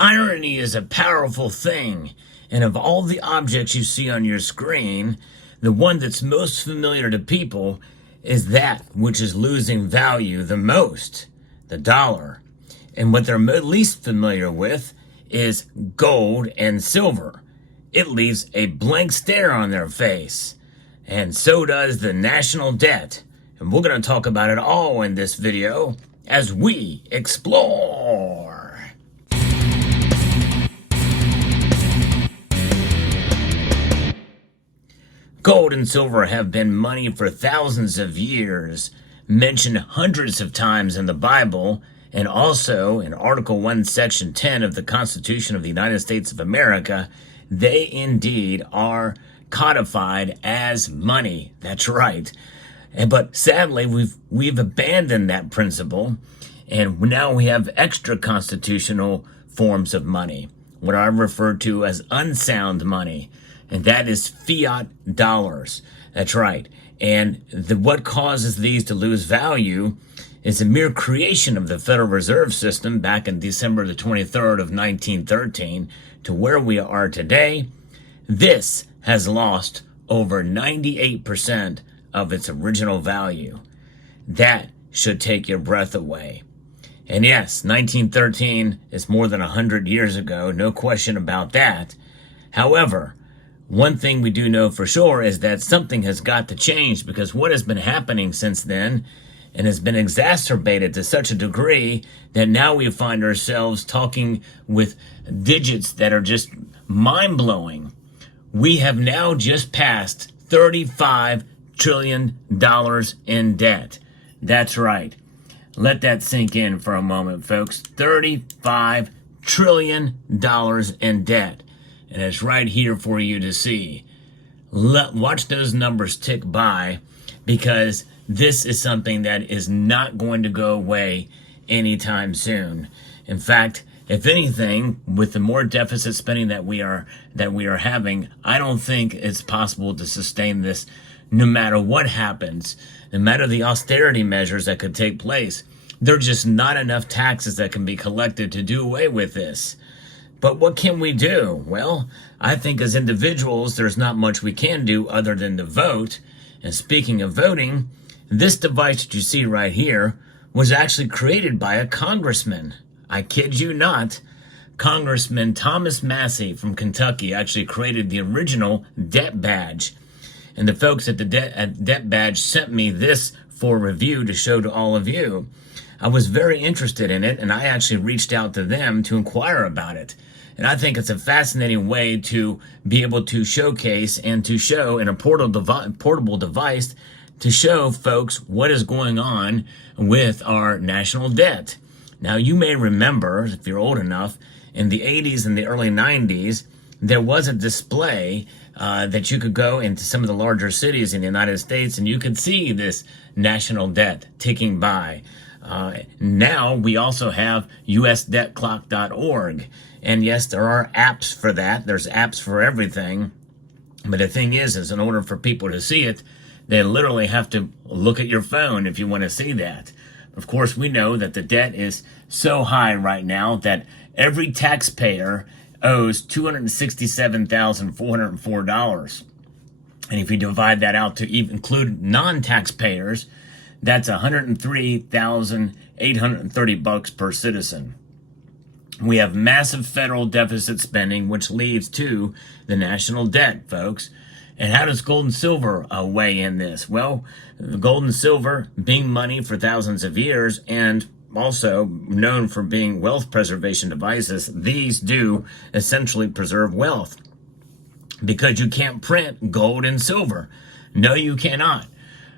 Irony is a powerful thing, and of all the objects you see on your screen, the one that's most familiar to people is that which is losing value the most, the dollar. And what they're least familiar with is gold and silver. It leaves a blank stare on their face. And so does the national debt. And we're going to talk about it all in this video as we explore. Gold and silver have been money for thousands of years, mentioned hundreds of times in the Bible, and also in Article 1, Section 10 of the Constitution of the United States of America. They indeed are codified as money. That's right. But sadly, we've abandoned that principle, and now we have extra constitutional forms of money, what I refer to as unsound money. And that is fiat dollars. That's right. And what causes these to lose value is a mere creation of the Federal Reserve System back in December the 23rd of 1913 to where we are today. This has lost over 98% of its original value. That should take your breath away. And yes, 1913 is more than 100 years ago, no question about that. However, one thing we do know for sure is that something has got to change, because what has been happening since then and has been exacerbated to such a degree that now we find ourselves talking with digits that are just mind-blowing. We have now just passed $35 trillion in debt. That's right. Let that sink in for a moment, folks. $35 trillion in debt. And it's right here for you to see. Watch those numbers tick by, because this is something that is not going to go away anytime soon. In fact, if anything, with the more deficit spending that we are having, I don't think it's possible to sustain this no matter what happens. No matter the austerity measures that could take place, there are just not enough taxes that can be collected to do away with this. But what can we do? Well, I think as individuals, there's not much we can do other than to vote. And speaking of voting, this device that you see right here was actually created by a congressman. I kid you not. Congressman Thomas Massie from Kentucky actually created the original debt badge. And the folks at the debt badge sent me this for review to show to all of you. I was very interested in it, and I actually reached out to them to inquire about it. And I think it's a fascinating way to be able to showcase and to show in a portable device to show folks what is going on with our national debt. Now, you may remember, if you're old enough, in the 80s and the early 90s, there was a display that you could go into some of the larger cities in the United States, and you could see this national debt ticking by. Now we also have usdebtclock.org. And yes, there are apps for that. There's apps for everything. But the thing is in order for people to see it, they literally have to look at your phone if you want to see that. Of course, we know that the debt is so high right now that every taxpayer owes $267,404. And if you divide that out to even include non-taxpayers, that's $103,830 per citizen. We have massive federal deficit spending, which leads to the national debt, folks. And how does gold and silver weigh in this? Well, gold and silver being money for thousands of years and also known for being wealth preservation devices, these do essentially preserve wealth, because you can't print gold and silver. No, you cannot.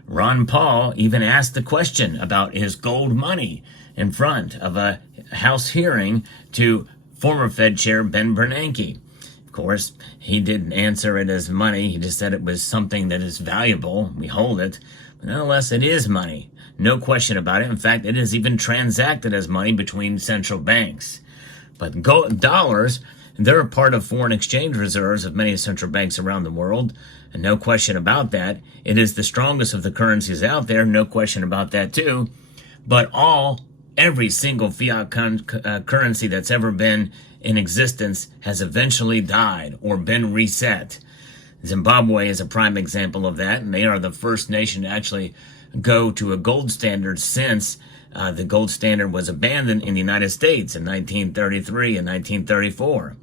Ron Paul even asked the question about his gold money in front of a House hearing to former Fed Chair Ben Bernanke. Of course, he didn't answer it as money. He just said it was something that is valuable. We hold it. But nonetheless, it is money. No question about it. In fact, it is even transacted as money between central banks. But dollars, they're a part of foreign exchange reserves of many central banks around the world. And no question about that. It is the strongest of the currencies out there. No question about that too. But all every single fiat currency that's ever been in existence has eventually died or been reset. Zimbabwe is a prime example of that, and they are the first nation to actually go to a gold standard since the gold standard was abandoned in the United States in 1933 and 1934.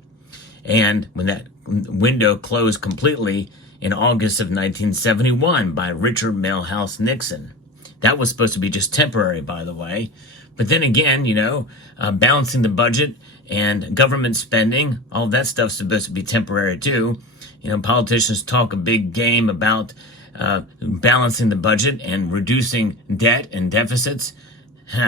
And when that window closed completely in August of 1971 by Richard Milhous Nixon. That was supposed to be just temporary, by the way. But then again, balancing the budget and government spending, all that stuff's supposed to be temporary too. Politicians talk a big game about balancing the budget and reducing debt and deficits.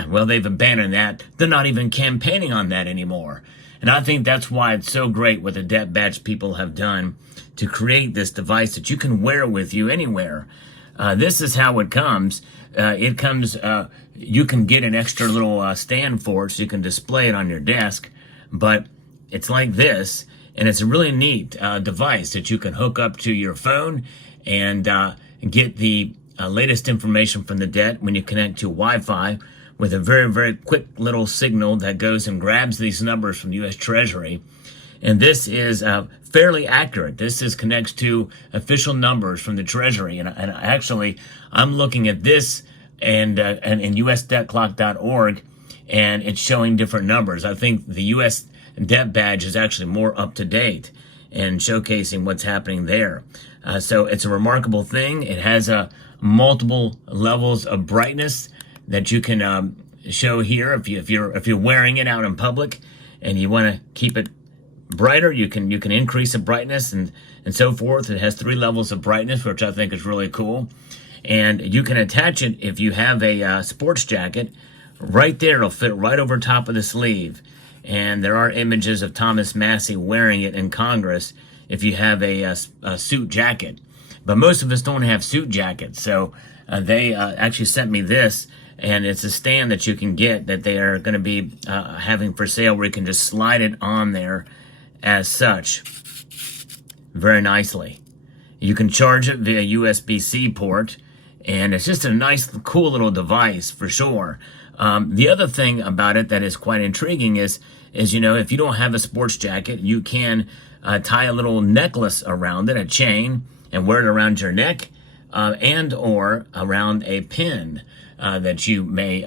Well, they've abandoned that. They're not even campaigning on that anymore. And I think that's why it's so great what the debt badge people have done to create this device that you can wear with you anywhere. This is how it comes. You can get an extra little stand for it so you can display it on your desk, but it's like this, and it's a really neat device that you can hook up to your phone and get the latest information from the debt when you connect to Wi-Fi with a very, very quick little signal that goes and grabs these numbers from the U.S. Treasury. And this is fairly accurate. This connects to official numbers from the Treasury. And actually, I'm looking at this and usdebtclock.org, and it's showing different numbers. I think the U.S. debt badge is actually more up to date and showcasing what's happening there. So it's a remarkable thing. It has multiple levels of brightness that you can show here. If you're wearing it out in public and you want to keep it brighter, you can increase the brightness and so forth. It has 3 levels of brightness, which I think is really cool. And you can attach it if you have a sports jacket. Right there, it'll fit right over top of the sleeve. And there are images of Thomas Massie wearing it in Congress if you have a suit jacket. But most of us don't have suit jackets, so they actually sent me this, and it's a stand that you can get that they are going to be having for sale where you can just slide it on there as such very nicely. You can charge it via USB-C port, and it's just a nice, cool little device for sure. The other thing about it that is quite intriguing is if you don't have a sports jacket, you can tie a little necklace around it, a chain, and wear it around your neck and or around a pin that you may,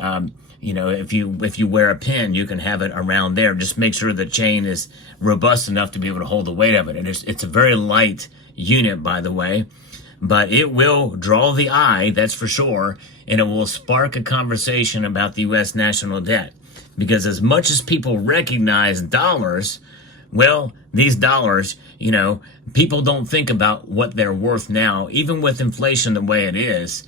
if you wear a pin, you can have it around there. Just make sure the chain is robust enough to be able to hold the weight of it. And it's a very light unit, by the way, but it will draw the eye, that's for sure, and it will spark a conversation about the U.S. national debt. Because as much as people recognize dollars, well, these dollars, people don't think about what they're worth now, even with inflation the way it is,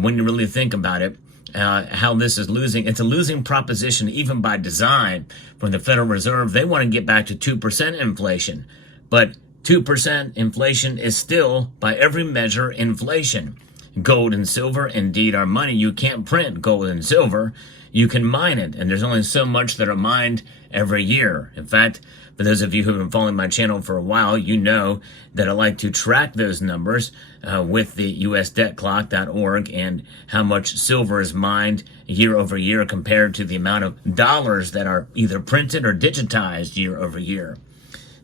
when you really think about it. How this is losing. It's a losing proposition even by design from the Federal Reserve. They want to get back to 2% inflation, but 2% inflation is still, by every measure, inflation. Gold and silver indeed are money. You can't print gold and silver. You can mine it, and there's only so much that are mined every year. In fact, for those of you who have been following my channel for a while, you know that I like to track those numbers with the usdebtclock.org and how much silver is mined year over year compared to the amount of dollars that are either printed or digitized year over year.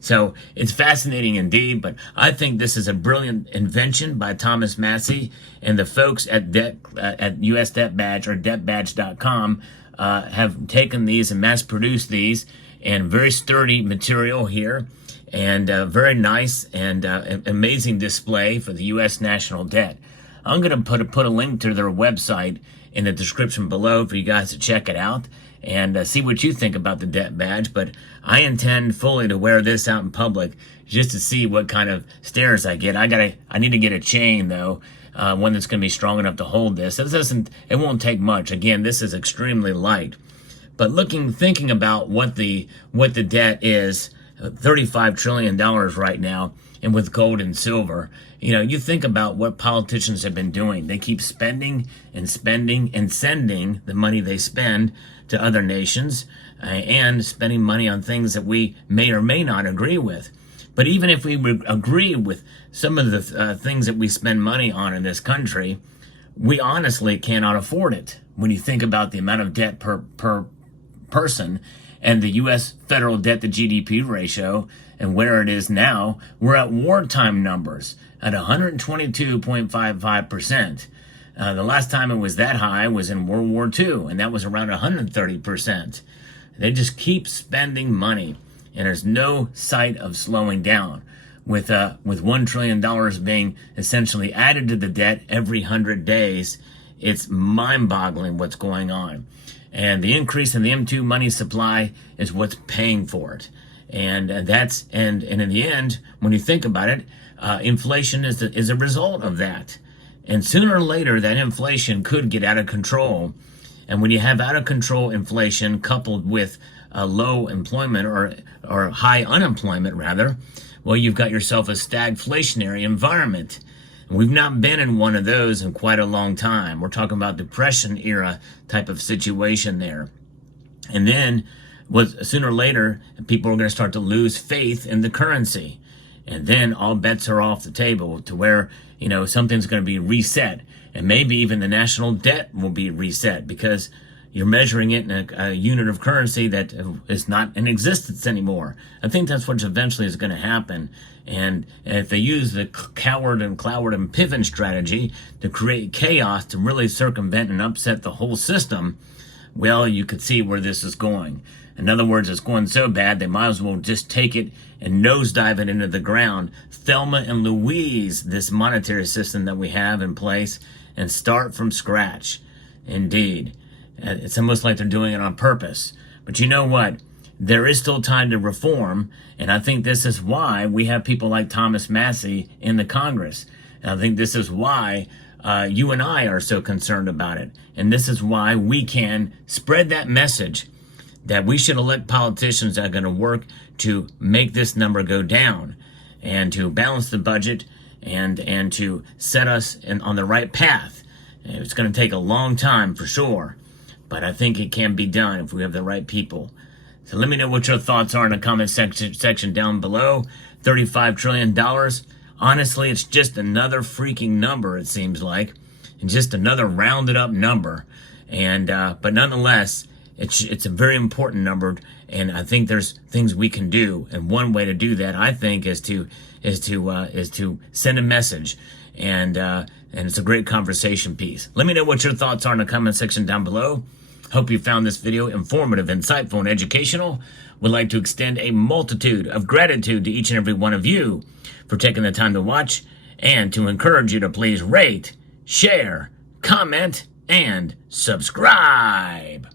So it's fascinating indeed, but I think this is a brilliant invention by Thomas Massie and the folks at US Debt Badge or debtbadge.com have taken these and mass-produced these, and very sturdy material here, and very nice and amazing display for the U.S. national debt. I'm going to put a link to their website in the description below for you guys to check it out and see what you think about the debt badge. But I intend fully to wear this out in public just to see what kind of stares I get. I need to get a chain though, one that's going to be strong enough to hold this. It won't take much. Again, this is extremely light. But thinking about what the debt is, $35 trillion right now, and with gold and silver, you think about what politicians have been doing. They keep spending and spending and sending the money they spend to other nations and spending money on things that we may or may not agree with. But even if we agree with some of the things that we spend money on in this country, we honestly cannot afford it. When you think about the amount of debt per person and the U.S. federal debt to GDP ratio and where it is now, we're at wartime numbers at 122.55%. The last time it was that high was in World War II, and that was around 130%. They just keep spending money, and there's no sight of slowing down. With $1 trillion being essentially added to the debt every 100 days, it's mind-boggling what's going on. And the increase in the M2 money supply is what's paying for it. And in the end, when you think about it, inflation is a result of that. And sooner or later, that inflation could get out of control. And when you have out of control inflation coupled with low employment or high unemployment rather, well, you've got yourself a stagflationary environment. And we've not been in one of those in quite a long time. We're talking about Depression era type of situation there. And then sooner or later, people are going to start to lose faith in the currency. And then all bets are off the table to where, something's going to be reset. And maybe even the national debt will be reset because you're measuring it in a unit of currency that is not in existence anymore. I think that's what eventually is going to happen. And if they use the coward and Piven strategy to create chaos to really circumvent and upset the whole system, well, you could see where this is going. In other words, it's going so bad, they might as well just take it and nosedive it into the ground, Thelma and Louise this monetary system that we have in place, and start from scratch. Indeed. It's almost like they're doing it on purpose. But you know what? There is still time to reform, and I think this is why we have people like Thomas Massie in the Congress. And I think this is why you and I are so concerned about it. And this is why we can spread that message that we should elect politicians that are going to work to make this number go down and to balance the budget and to set us on the right path. It's going to take a long time for sure. But I think it can be done if we have the right people. So let me know what your thoughts are in the comment section down below. $35 trillion. Honestly, it's just another freaking number, it seems like. And just another rounded up number. And but nonetheless, it's a very important number. And I think there's things we can do. And one way to do that, I think, is to send a message. And it's a great conversation piece. Let me know what your thoughts are in the comment section down below. Hope you found this video informative, insightful, and educational. Would like to extend a multitude of gratitude to each and every one of you for taking the time to watch and to encourage you to please rate, share, comment, and subscribe.